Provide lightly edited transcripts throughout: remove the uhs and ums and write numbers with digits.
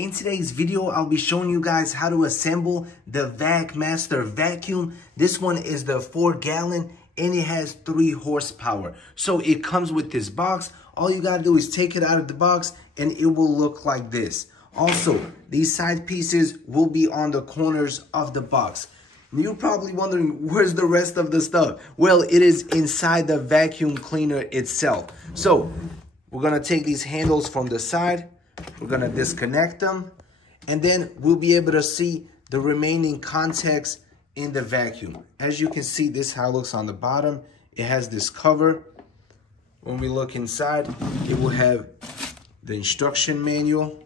In today's video, I'll be showing you guys how to assemble the Vacmaster vacuum. This one is the 4-gallon and it has 3 horsepower. So it comes with this box. All you gotta do is take it out of the box and it will look like this. Also, these side pieces will be on the corners of the box. You're probably wondering, where's the rest of the stuff? Well, it is inside the vacuum cleaner itself. So we're gonna take these handles from the side. We're gonna disconnect them, and then we'll be able to see the remaining contacts in the vacuum. As you can see, this is how it looks on the bottom. It has this cover. When we look inside, it will have the instruction manual.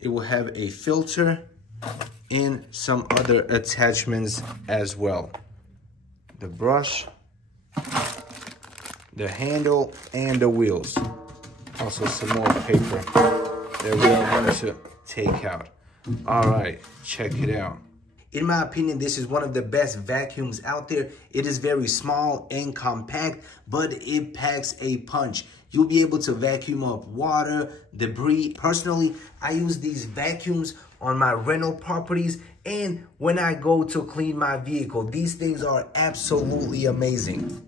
It will have a filter and some other attachments as well. The brush, the handle, and the wheels. Also some more paper that we are going to take out. All right, check it out. In my opinion, this is one of the best vacuums out there. It is very small and compact, but it packs a punch. You'll be able to vacuum up water, debris. Personally, I use these vacuums on my rental properties and when I go to clean my vehicle. These things are absolutely amazing.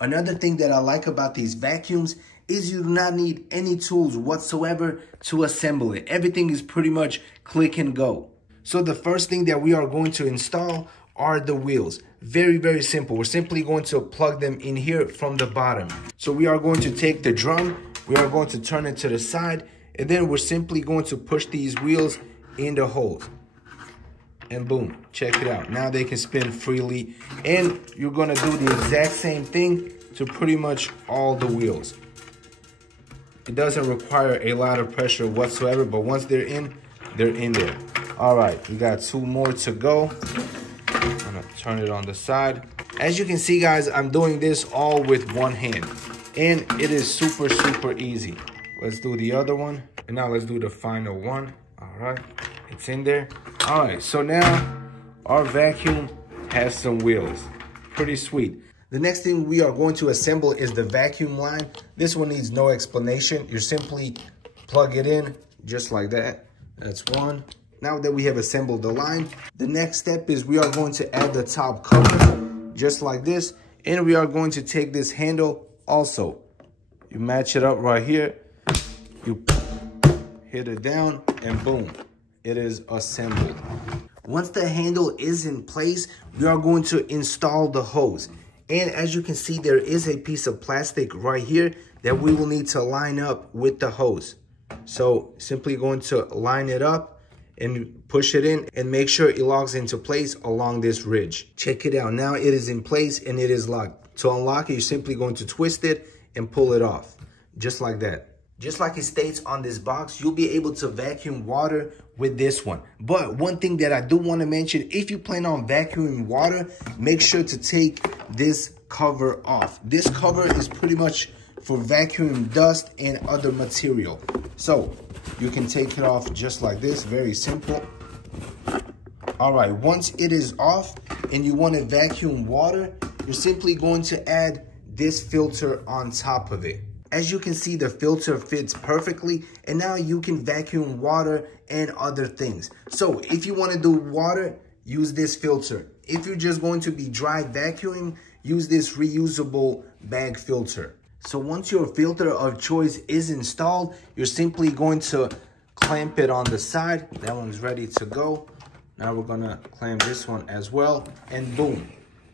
Another thing that I like about these vacuums is you do not need any tools whatsoever to assemble it. Everything is pretty much click and go. So the first thing that we are going to install are the wheels. Very, very simple. We're simply going to plug them in here from the bottom. So we are going to take the drum, we are going to turn it to the side, and then we're simply going to push these wheels in the holes. And boom, check it out. Now they can spin freely. And you're gonna do the exact same thing to pretty much all the wheels. It doesn't require a lot of pressure whatsoever, but once they're in there. All right, we got 2 more to go. I'm gonna turn it on the side. As you can see, guys, I'm doing this all with one hand. And it is super, super easy. Let's do the other one. And now let's do the final one. All right, it's in there. All right, so now our vacuum has some wheels. Pretty sweet. The next thing we are going to assemble is the vacuum line. This one needs no explanation. You simply plug it in just like that. That's one. Now that we have assembled the line, the next step is we are going to add the top cover just like this. And we are going to take this handle also. You match it up right here. You hit it down and boom, it is assembled. Once the handle is in place, we are going to install the hose. And as you can see, there is a piece of plastic right here that we will need to line up with the hose. So simply going to line it up and push it in and make sure it locks into place along this ridge. Check it out. Now it is in place and it is locked. To unlock it, you're simply going to twist it and pull it off, just like that. Just like it states on this box, you'll be able to vacuum water with this one. But one thing that I do want to mention, if you plan on vacuuming water, make sure to take this cover off. This cover is pretty much for vacuuming dust and other material. So you can take it off just like this, very simple. All right, once it is off and you want to vacuum water, you're simply going to add this filter on top of it. As you can see, the filter fits perfectly, and now you can vacuum water and other things. So if you want to do water, use this filter. If you're just going to be dry vacuuming, use this reusable bag filter. So once your filter of choice is installed, you're simply going to clamp it on the side. That one's ready to go. Now we're gonna clamp this one as well, and boom.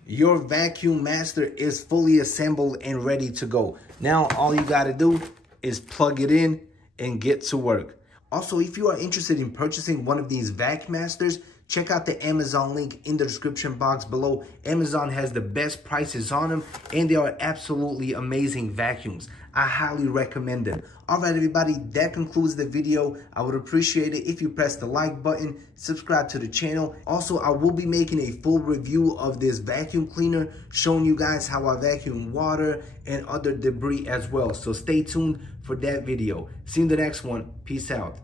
Your Vacmaster is fully assembled and ready to go. Now, all you gotta do is plug it in and get to work. Also, if you are interested in purchasing one of these Vacmasters, check out the Amazon link in the description box below. Amazon has the best prices on them, and they are absolutely amazing vacuums. I highly recommend them. All right, everybody, that concludes the video. I would appreciate it if you press the like button, subscribe to the channel. Also, I will be making a full review of this vacuum cleaner, showing you guys how I vacuum water and other debris as well. So stay tuned for that video. See you in the next one. Peace out.